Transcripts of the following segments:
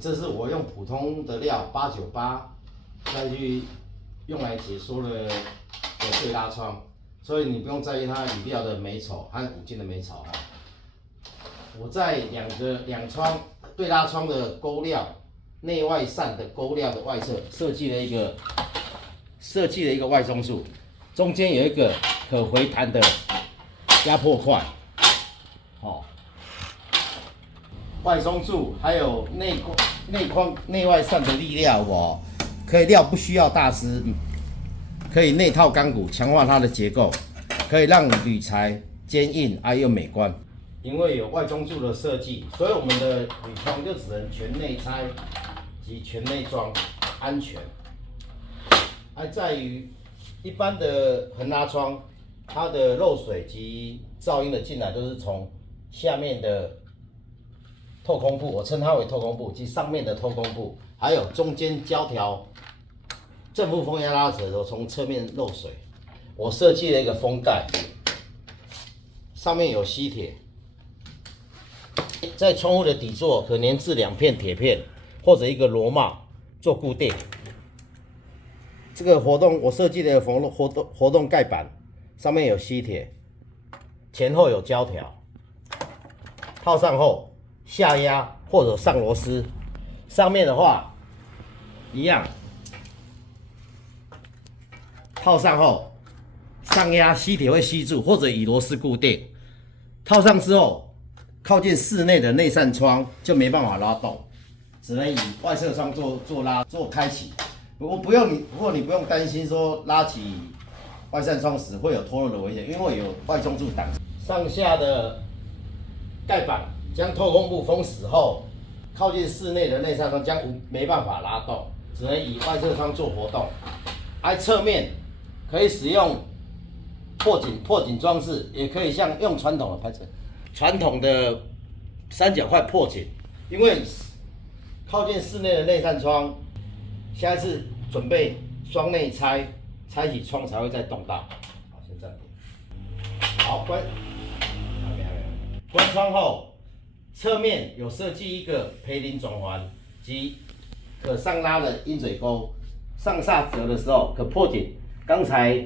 这是我用普通的料898再去用来解说的对拉窗，所以你不用在意它铝料的美丑和五金的美丑哈。我在两窗对拉窗的钩料内外扇的钩料的外侧设计了一个外中柱，中间有一个可回弹的压迫块，哦。外中柱还有内外扇的力料哦，可以料不需要大师，可以内套钢骨强化它的结构，可以让铝材坚硬又美观。因为有外中柱的设计，所以我们的铝窗就只能全内拆及全内装，安全。还在于一般的横拉窗，它的漏水及噪音的进来都是从下面的透空部，我称它为透空部，及上面的透空部，还有中间胶条正负风压拉扯都从侧面漏水。我设计了一个封盖，上面有吸铁，在窗户的底座可粘制2片铁片或者一个螺帽做固定。这个我设计的活动盖板上面有吸铁，前后有胶条，套上后下压或者上螺丝，上面的话一样，套上后上压吸铁会吸住，或者以螺丝固定。套上之后，靠近室内的内扇窗就没办法拉动，只能以外侧窗做开启。不过你不用担心说拉起外扇窗时会有脱落的危险，因为有外中柱挡。上下的盖板将透空部封死后，靠近室内的内扇窗将没办法拉动，只能以外侧窗做活动。侧面可以使用破紧装置，也可以像用传统的三角块破紧，因为靠近室内的内扇窗，下一次准备双内拆起窗才会再动到。好，先暂停。好，关窗后，侧面有设计一个培林转环及可上拉的鹰嘴钩，上下折的时候可破紧刚才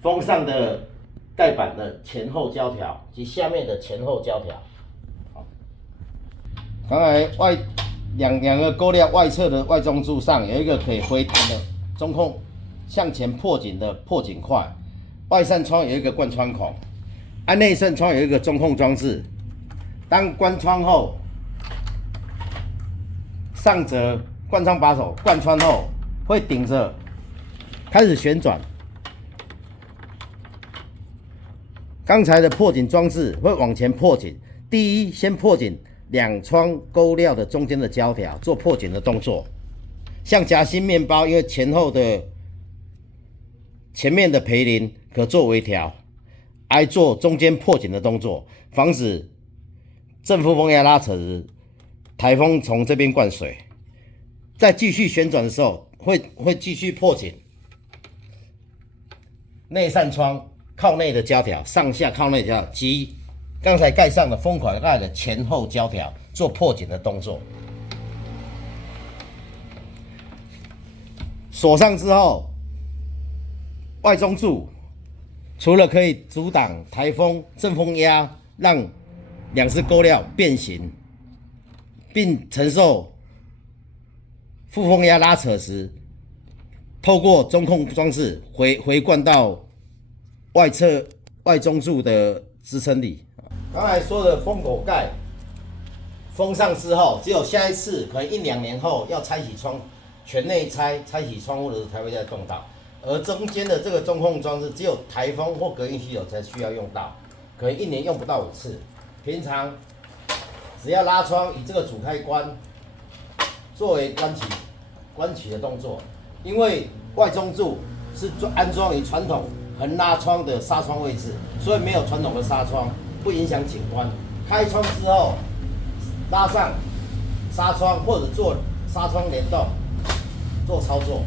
封上的盖板的前后胶条及下面的前后胶条。好，刚才两个钩料外侧的外中柱上有一个可以回弹的中空向前破紧的破紧块，外扇窗有一个贯穿孔，内扇窗有一个中控装置。当关窗后，上折贯穿把手贯穿后会顶着开始旋转，刚才的破紧装置会往前破紧。第一，先破紧两窗钩料的中间的胶条，做破紧的动作，像夹心面包，因为前面的培林可做微调，做中间破紧的动作，防止正负风压拉扯时台风从这边灌水。在继续旋转的时候，会继续破紧内扇窗靠内的胶条，上下靠内胶条及刚才盖上的封口盖的前后胶条，做破紧的动作。锁上之后，外中柱除了可以阻挡台风正风压，让两只钩料变形，并承受负风压拉扯时，透过中控装置回灌到外中柱的支撑力。刚才说的封口盖封上之后，只有下一次可能1-2年后要拆起窗，全内拆起窗户的时候才会再动到。而中间的这个中控装置，只有台风或隔音需求才需要用到，可能1年用不到5次。平常只要拉窗，以这个主开关作为关起的动作，因为外中柱是安装于传统横拉窗的纱窗位置，所以没有传统的纱窗，不影响景观。开窗之后拉上纱窗或者做纱窗联动做操作。